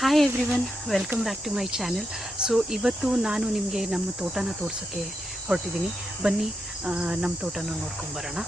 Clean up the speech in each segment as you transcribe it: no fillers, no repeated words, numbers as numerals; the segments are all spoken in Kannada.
Hi everyone, welcome back to my channel. So ಇವತ್ತು ನಾನು ನಿಮಗೆ ನಮ್ಮ ತೋಟನ ತೋರಿಸೋಕ್ಕೆ ಹೊರಟಿದ್ದೀನಿ. ಬನ್ನಿ ನಮ್ಮ ತೋಟನ ನೋಡ್ಕೊಂಬರೋಣ.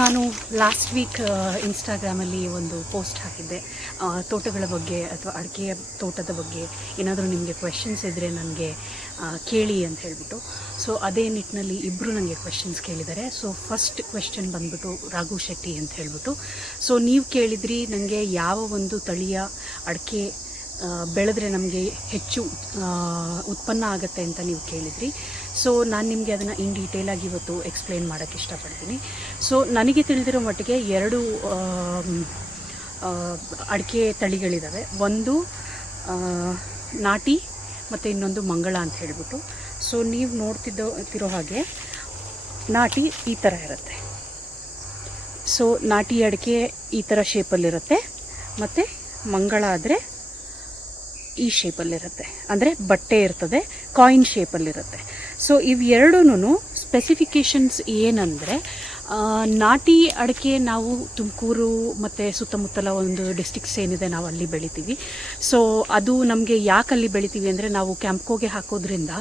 ನಾನು ಲಾಸ್ಟ್ ವೀಕ್ ಇನ್ಸ್ಟಾಗ್ರಾಮಲ್ಲಿ ಒಂದು ಪೋಸ್ಟ್ ಹಾಕಿದ್ದೆ, ತೋಟಗಳ ಬಗ್ಗೆ ಅಥವಾ ಅಡಿಕೆಯ ತೋಟದ ಬಗ್ಗೆ ಏನಾದರೂ ನಿಮಗೆ ಕ್ವೆಶನ್ಸ್ ಇದ್ದರೆ ನನಗೆ ಕೇಳಿ ಅಂತ ಹೇಳಿಬಿಟ್ಟು. ಸೊ ಅದೇ ನಿಟ್ಟಿನಲ್ಲಿ ಇಬ್ಬರು ನನಗೆ ಕ್ವೆಶನ್ಸ್ ಕೇಳಿದ್ದಾರೆ. ಸೊ ಫಸ್ಟ್ ಕ್ವೆಶ್ಚನ್ ಬಂದ್ಬಿಟ್ಟು ರಾಘು ಶೆಟ್ಟಿ ಅಂತ ಹೇಳಿಬಿಟ್ಟು. ಸೊ ನೀವು ಕೇಳಿದ್ರಿ ನನಗೆ ಯಾವ ಒಂದು ತಳಿಯ ಅಡಿಕೆ ಬೆಳೆದ್ರೆ ನಮಗೆ ಹೆಚ್ಚು ಉತ್ಪನ್ನ ಆಗುತ್ತೆ ಅಂತ ನೀವು ಕೇಳಿದ್ರಿ. ಸೊ ನಾನು ನಿಮಗೆ ಅದನ್ನು ಇನ್ ಡೀಟೇಲಾಗಿ ಇವತ್ತು ಎಕ್ಸ್ಪ್ಲೇನ್ ಮಾಡೋಕ್ಕೆ ಇಷ್ಟಪಡ್ತೀನಿ. ಸೊ ನನಗೆ ತಿಳಿದಿರೋ ಮಟ್ಟಿಗೆ 2 ಅಡಿಕೆ ತಳಿಗಳಿದ್ದಾವೆ. ಒಂದು ನಾಟಿ ಮತ್ತು ಇನ್ನೊಂದು ಮಂಗಳ ಅಂತ ಹೇಳಿಬಿಟ್ಟು. ಸೊ ನೀವು ನೋಡ್ತಿರೋ ಹಾಗೆ ನಾಟಿ ಈ ಥರ ಇರುತ್ತೆ. ಸೊ ನಾಟಿ ಅಡಿಕೆ ಈ ಥರ ಶೇಪಲ್ಲಿರುತ್ತೆ, ಮತ್ತು ಮಂಗಳ ಆದರೆ ಈ ಶೇಪಲ್ಲಿರುತ್ತೆ, ಅಂದರೆ ಬಟ್ಟೆ ಇರ್ತದೆ, ಕಾಯಿನ್ ಶೇಪಲ್ಲಿರುತ್ತೆ. ಸೊ ಇವೆರಡೂ ಸ್ಪೆಸಿಫಿಕೇಷನ್ಸ್ ಏನಂದರೆ, ನಾಟಿ ಅಡಿಕೆ ನಾವು ತುಮಕೂರು ಮತ್ತು ಸುತ್ತಮುತ್ತಲ ಒಂದು ಡಿಸ್ಟಿಕ್ಸ್ ಏನಿದೆ ನಾವು ಅಲ್ಲಿ ಬೆಳಿತೀವಿ. ಸೊ ಅದು ನಮಗೆ ಯಾಕೆ ಅಲ್ಲಿ ಬೆಳಿತೀವಿ ಅಂದರೆ, ನಾವು ಕ್ಯಾಂಪ್ಕೋಗೆ ಹಾಕೋದ್ರಿಂದ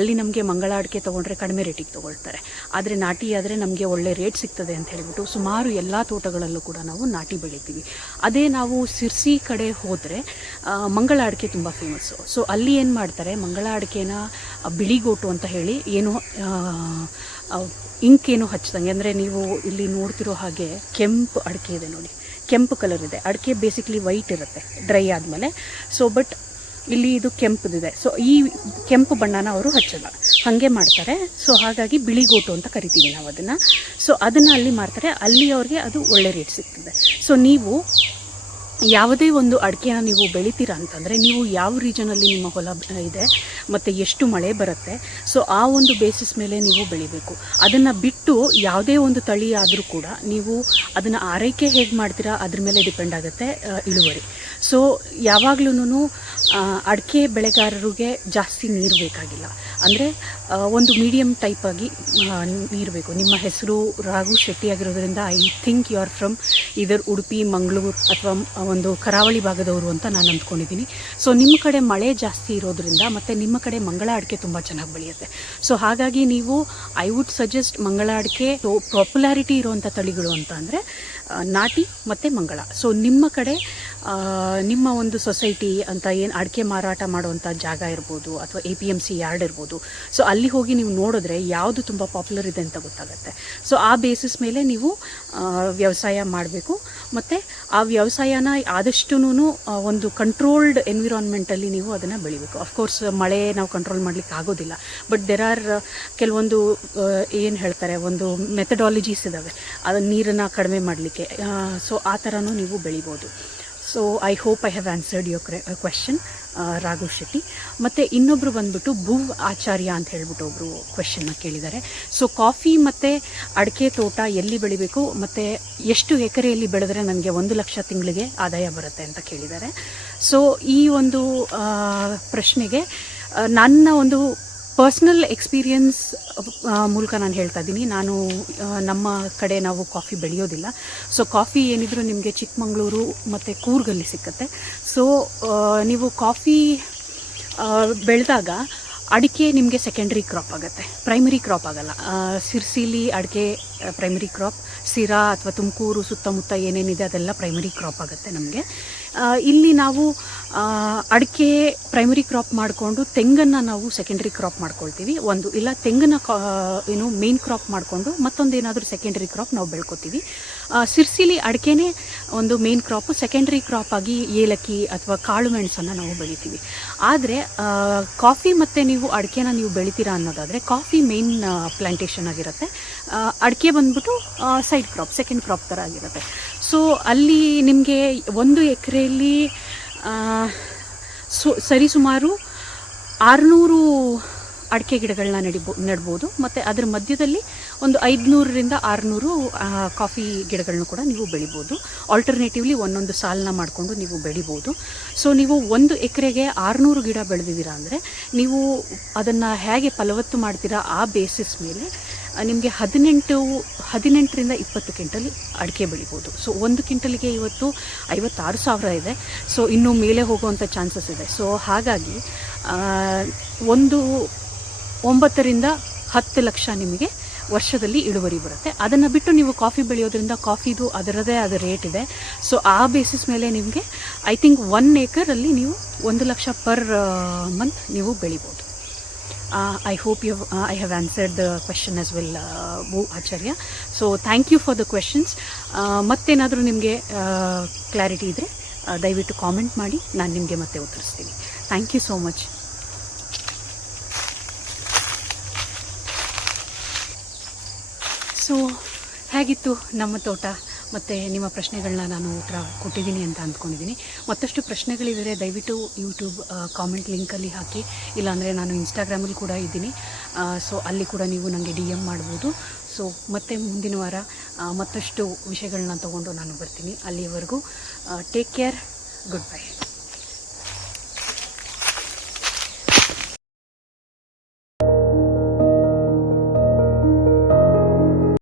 ಅಲ್ಲಿ ನಮಗೆ ಮಂಗಳ ಅಡಿಕೆ ತೊಗೊಂಡ್ರೆ ಕಡಿಮೆ ರೇಟಿಗೆ ತೊಗೊಳ್ತಾರೆ. ಆದರೆ ನಾಟಿ ಆದರೆ ನಮಗೆ ಒಳ್ಳೆ ರೇಟ್ ಸಿಗ್ತದೆ ಅಂತ ಹೇಳಿಬಿಟ್ಟು ಸುಮಾರು ಎಲ್ಲ ತೋಟಗಳಲ್ಲೂ ಕೂಡ ನಾವು ನಾಟಿ ಬೆಳಿತೀವಿ. ಅದೇ ನಾವು ಸಿರ್ಸಿ ಕಡೆ ಹೋದರೆ ಮಂಗಳ ಅಡಿಕೆ ತುಂಬ ಫೇಮಸ್ಸು. ಸೊ ಅಲ್ಲಿ ಏನು ಮಾಡ್ತಾರೆ, ಮಂಗಳ ಅಡಿಕೆನ ಬಿಳಿಗೋಟು ಅಂತ ಹೇಳಿ ಏನು ಇಂಕೇನು ಹಚ್ಚಿದಂಗೆ, ಅಂದರೆ ನೀವು ಇಲ್ಲಿ ನೋಡ್ತಿರೋ ಹಾಗೆ ಕೆಂಪು ಅಡಿಕೆ ಇದೆ ನೋಡಿ, ಕೆಂಪು ಕಲರ್ ಇದೆ. ಅಡಿಕೆ ಬೇಸಿಕ್ಲಿ ವೈಟ್ ಇರುತ್ತೆ ಡ್ರೈ ಆದಮೇಲೆ. ಸೊ ಬಟ್ ಇಲ್ಲಿ ಇದು ಕೆಂಪುದಿದೆ. ಸೊ ಈ ಕೆಂಪು ಬಣ್ಣನ ಅವರು ಹಚ್ಚಲ್ಲ, ಹಾಗೆ ಮಾಡ್ತಾರೆ. ಸೊ ಹಾಗಾಗಿ ಬಿಳಿಗೋಟು ಅಂತ ಕರಿತೀವಿ ನಾವು ಅದನ್ನು. ಸೊ ಅದನ್ನು ಅಲ್ಲಿ ಮಾಡ್ತಾರೆ, ಅಲ್ಲಿ ಅವ್ರಿಗೆ ಅದು ಒಳ್ಳೆ ರೇಟ್ ಸಿಗ್ತದೆ. ಸೊ ನೀವು ಯಾವುದೇ ಒಂದು ಅಡಿಕೆನ ನೀವು ಬೆಳಿತೀರಾ ಅಂತಂದರೆ, ನೀವು ಯಾವ ರೀಜನಲ್ಲಿ ನಿಮ್ಮ ಹೊಲ ಇದೆ ಮತ್ತು ಎಷ್ಟು ಮಳೆ ಬರುತ್ತೆ, ಸೊ ಆ ಒಂದು ಬೇಸಿಸ್ ಮೇಲೆ ನೀವು ಬೆಳಿಬೇಕು. ಅದನ್ನು ಬಿಟ್ಟು ಯಾವುದೇ ಒಂದು ತಳಿ ಆದರೂ ಕೂಡ ನೀವು ಅದನ್ನು ಆರೈಕೆ ಹೇಗೆ ಮಾಡ್ತೀರಾ ಅದ್ರ ಮೇಲೆ ಡಿಪೆಂಡ್ ಆಗುತ್ತೆ ಇಳುವರಿ. ಸೊ ಯಾವಾಗ್ಲೂ ಅಡಿಕೆ ಬೆಳೆಗಾರರಿಗೆ ಜಾಸ್ತಿ ನೀರು ಬೇಕಾಗಿಲ್ಲ, ಅಂದರೆ ಒಂದು ಮೀಡಿಯಮ್ ಟೈಪಾಗಿ ನೀರು ಬೇಕು. ನಿಮ್ಮ ಹೆಸರು ರಾಘು ಶೆಟ್ಟಿ ಆಗಿರೋದ್ರಿಂದ I think you are from ಇದರ್ ಉಡುಪಿ, ಮಂಗಳೂರು ಅಥವಾ ಒಂದು ಕರಾವಳಿ ಭಾಗದವರು ಅಂತ ನಾನು ಅಂದ್ಕೊಂಡಿದ್ದೀನಿ. ಸೊ ನಿಮ್ಮ ಕಡೆ ಮಳೆ ಜಾಸ್ತಿ ಇರೋದ್ರಿಂದ ಮತ್ತು ನಿಮ್ಮ ಕಡೆ ಮಂಗಳ ಅಡಿಕೆ ತುಂಬ ಚೆನ್ನಾಗಿ ಬೆಳೆಯುತ್ತೆ. ಸೊ ಹಾಗಾಗಿ ನೀವು ಐ ವುಡ್ ಸಜೆಸ್ಟ್ ಮಂಗಳ ಅಡಿಕೆ ಪಾಪ್ಯುಲಾರಿಟಿ ಇರುವಂಥ ತಳಿಗಳು ಅಂತ ಅಂದರೆ ನಾಟಿ ಮತ್ತು ಮಂಗಳ. ಸೊ ನಿಮ್ಮ ಕಡೆ ನಿಮ್ಮ ಒಂದು ಸೊಸೈಟಿ ಅಂತ ಏನು ಅಡಿಕೆ ಮಾರಾಟ ಮಾಡುವಂಥ ಜಾಗ ಇರ್ಬೋದು ಅಥವಾ APMC ಯಾರ್ಡ್ ಇರ್ಬೋದು. ಸೊ ಅಲ್ಲಿ ಹೋಗಿ ನೀವು ನೋಡಿದ್ರೆ ಯಾವುದು ತುಂಬ ಪಾಪ್ಯುಲರ್ ಇದೆ ಅಂತ ಗೊತ್ತಾಗುತ್ತೆ. ಸೊ ಆ ಬೇಸಿಸ್ ಮೇಲೆ ನೀವು ವ್ಯವಸಾಯ ಮಾಡಬೇಕು. ಮತ್ತು ಆ ವ್ಯವಸಾಯನ ಆದಷ್ಟು ಒಂದು ಕಂಟ್ರೋಲ್ಡ್ ಎನ್ವಿರಾನ್ಮೆಂಟಲ್ಲಿ ನೀವು ಅದನ್ನು ಬೆಳಿಬೇಕು. ಅಫ್ಕೋರ್ಸ್ ಮಳೆ ನಾವು ಕಂಟ್ರೋಲ್ ಮಾಡಲಿಕ್ಕೆ ಆಗೋದಿಲ್ಲ, ಬಟ್ ದೆರ್ ಆರ್ ಕೆಲವೊಂದು ಏನು ಹೇಳ್ತಾರೆ, ಒಂದು ಮೆಥಡಾಲಜೀಸ್ ಇದ್ದಾವೆ ಅದನ್ನು ನೀರನ್ನು ಕಡಿಮೆ ಮಾಡಲಿಕ್ಕೆ. ಸೊ ಆ ಥರನೂ ನೀವು ಬೆಳಿಬೋದು. So I hope I have answered your question Raghu Shetty. ಮತ್ತು ಇನ್ನೊಬ್ಬರು ಬಂದ್ಬಿಟ್ಟು ಭುವ್ ಆಚಾರ್ಯ ಅಂತ ಹೇಳ್ಬಿಟ್ಟು ಒಬ್ಬರು ಕ್ವೆಶನ್ನ ಕೇಳಿದ್ದಾರೆ. ಸೊ ಕಾಫಿ ಮತ್ತು ಅಡಿಕೆ ತೋಟ ಎಲ್ಲಿ ಬೆಳಿಬೇಕು ಮತ್ತು ಎಷ್ಟು ಎಕರೆಯಲ್ಲಿ ಬೆಳೆದ್ರೆ ನನಗೆ 1 ಲಕ್ಷ ತಿಂಗಳಿಗೆ ಆದಾಯ ಬರುತ್ತೆ ಅಂತ ಕೇಳಿದ್ದಾರೆ. ಸೊ ಈ ಒಂದು ಪ್ರಶ್ನೆಗೆ ನನ್ನ ಒಂದು ಪರ್ಸ್ನಲ್ ಎಕ್ಸ್ಪೀರಿಯನ್ಸ್ ಮೂಲಕ ನಾನು ಹೇಳ್ತಾ ಇದ್ದೀನಿ. ನಮ್ಮ ಕಡೆ ನಾವು ಕಾಫಿ ಬೆಳೆಯೋದಿಲ್ಲ. ಸೊ ಕಾಫಿ ಏನಿದ್ರು ನಿಮಗೆ ಚಿಕ್ಕಮಗಳೂರು ಮತ್ತು ಕೂರ್ಗಲ್ಲಿ ಸಿಕ್ಕತ್ತೆ. ಸೊ ನೀವು ಕಾಫಿ ಬೆಳೆದಾಗ ಅಡಿಕೆ ನಿಮಗೆ ಸೆಕೆಂಡ್ರಿ ಕ್ರಾಪ್ ಆಗುತ್ತೆ, ಪ್ರೈಮರಿ ಕ್ರಾಪ್ ಆಗಲ್ಲ. ಸಿರ್ಸಿಲಿ ಅಡಿಕೆ ಪ್ರೈಮರಿ ಕ್ರಾಪ್, ಸಿರಾ ಅಥವಾ ತುಮಕೂರು ಸುತ್ತಮುತ್ತ ಏನೇನಿದೆ ಅದೆಲ್ಲ ಪ್ರೈಮರಿ ಕ್ರಾಪ್ ಆಗುತ್ತೆ ನಮಗೆ. ಇಲ್ಲಿ ನಾವು ಅಡಿಕೆ ಪ್ರೈಮರಿ ಕ್ರಾಪ್ ಮಾಡಿಕೊಂಡು ತೆಂಗನ್ನು ನಾವು ಸೆಕೆಂಡ್ರಿ ಕ್ರಾಪ್ ಮಾಡ್ಕೊಳ್ತೀವಿ. ಒಂದು ಇಲ್ಲ ತೆಂಗನ್ನ ಮೇನ್ ಕ್ರಾಪ್ ಮಾಡಿಕೊಂಡು ಮತ್ತೊಂದೇನಾದರೂ ಸೆಕೆಂಡ್ರಿ ಕ್ರಾಪ್ ನಾವು ಬೆಳ್ಕೊತೀವಿ. ಸಿರ್ಸಿಲಿ ಅಡಿಕೆನೇ ಒಂದು ಮೇನ್ ಕ್ರಾಪು, ಸೆಕೆಂಡ್ರಿ ಕ್ರಾಪ್ ಆಗಿ ಏಲಕ್ಕಿ ಅಥವಾ ಕಾಳು ಮೆಣಸನ್ನು ನಾವು ಬೆಳಿತೀವಿ. ಆದರೆ ಕಾಫಿ ಮತ್ತು ನೀವು ಅಡಿಕೆನ ನೀವು ಬೆಳಿತೀರಾ ಅನ್ನೋದಾದರೆ ಕಾಫಿ ಮೇನ್ ಪ್ಲಾಂಟೇಶನ್ ಆಗಿರುತ್ತೆ, ಅಡಿಕೆ ಬಂದ್ಬಿಟ್ಟು ಸೈಡ್ ಕ್ರಾಪ್, ಸೆಕೆಂಡ್ ಕ್ರಾಪ್ ಥರ ಆಗಿರುತ್ತೆ. ಸೊ ಅಲ್ಲಿ ನಿಮಗೆ 1 ಎಕರೆಯಲ್ಲಿ ಸರಿಸುಮಾರು 600 ಅಡಿಕೆ ಗಿಡಗಳನ್ನ ನೆಡ್ಬೋದು. ಮತ್ತು ಅದರ ಮಧ್ಯದಲ್ಲಿ ಒಂದು 500ರಿಂದ 600 ಕಾಫಿ ಗಿಡಗಳನ್ನೂ ಕೂಡ ನೀವು ಬೆಳಿಬೋದು. ಆಲ್ಟರ್ನೇಟಿವ್ಲಿ ಒಂದೊಂದು ಸಾಲನ್ನ ಮಾಡಿಕೊಂಡು ನೀವು ಬೆಳಿಬೋದು. ಸೊ ನೀವು 1 ಎಕರೆಗೆ 600 ಗಿಡ ಬೆಳೆದಿದ್ದೀರಾ ಅಂದರೆ ನೀವು ಅದನ್ನು ಹೇಗೆ ಫಲವತ್ತು ಮಾಡ್ತೀರಾ ಆ ಬೇಸಿಸ್ ಮೇಲೆ ನಿಮಗೆ 18ರಿಂದ 20 ಕ್ವಿಂಟಲ್ ಅಡಿಕೆ ಬೆಳಿಬೋದು. ಸೊ 1 ಕ್ವಿಂಟಲ್ಗೆ ಇವತ್ತು 56,000 ಇದೆ. ಸೊ ಇನ್ನೂ ಮೇಲೆ ಹೋಗುವಂಥ ಚಾನ್ಸಸ್ ಇದೆ. ಸೊ ಹಾಗಾಗಿ ಒಂದು 9ರಿಂದ 10 ಲಕ್ಷ ನಿಮಗೆ ವರ್ಷದಲ್ಲಿ ಇಳುವರಿ ಬರುತ್ತೆ. ಅದನ್ನು ಬಿಟ್ಟು ನೀವು ಕಾಫಿ ಬೆಳೆಯೋದ್ರಿಂದ ಕಾಫಿದು ಅದರದೇ ಆದ ರೇಟ್ ಇದೆ. ಸೊ ಆ ಬೇಸಿಸ್ ಮೇಲೆ ನಿಮಗೆ ಐ ಥಿಂಕ್ 1 ಏಕರಲ್ಲಿ ನೀವು 1 ಲಕ್ಷ ಪರ್ ಮಂತ್ ನೀವು ಬೆಳಿಬೋದು. I hope I have answered the question as well, Bhu Acharya. So thank you for the questions. ಮತ್ತೇನಾದರೂ ನಿಮಗೆ ಕ್ಲಾರಿಟಿ ಇದ್ದರೆ ದಯವಿಟ್ಟು ಕಾಮೆಂಟ್ ಮಾಡಿ, ನಾನು ನಿಮಗೆ ಮತ್ತೆ ಉತ್ತರಿಸ್ತೀನಿ. Thank you so much. So ಹೇಗಿತ್ತು ನಮ್ಮ ತೋಟ ಮತ್ತು ನಿಮ್ಮ ಪ್ರಶ್ನೆಗಳನ್ನ ನಾನು ಉತ್ತರ ಕೊಟ್ಟಿದ್ದೀನಿ ಅಂತ ಅಂದ್ಕೊಂಡಿದ್ದೀನಿ. ಮತ್ತಷ್ಟು ಪ್ರಶ್ನೆಗಳಿದ್ದರೆ ದಯವಿಟ್ಟು ಯೂಟ್ಯೂಬ್ ಕಾಮೆಂಟ್ ಲಿಂಕಲ್ಲಿ ಹಾಕಿ, ಇಲ್ಲಾಂದರೆ ನಾನು ಇನ್ಸ್ಟಾಗ್ರಾಮಲ್ಲಿ ಕೂಡ ಇದ್ದೀನಿ. ಸೊ ಅಲ್ಲಿ ಕೂಡ ನೀವು ನನಗೆ DM ಮಾಡ್ಬೋದು. ಸೊ ಮತ್ತೆ ಮುಂದಿನ ವಾರ ಮತ್ತಷ್ಟು ವಿಷಯಗಳನ್ನ ತೊಗೊಂಡು ನಾನು ಬರ್ತೀನಿ. ಅಲ್ಲಿವರೆಗೂ ಟೇಕ್ ಕೇರ್, ಗುಡ್ ಬೈ.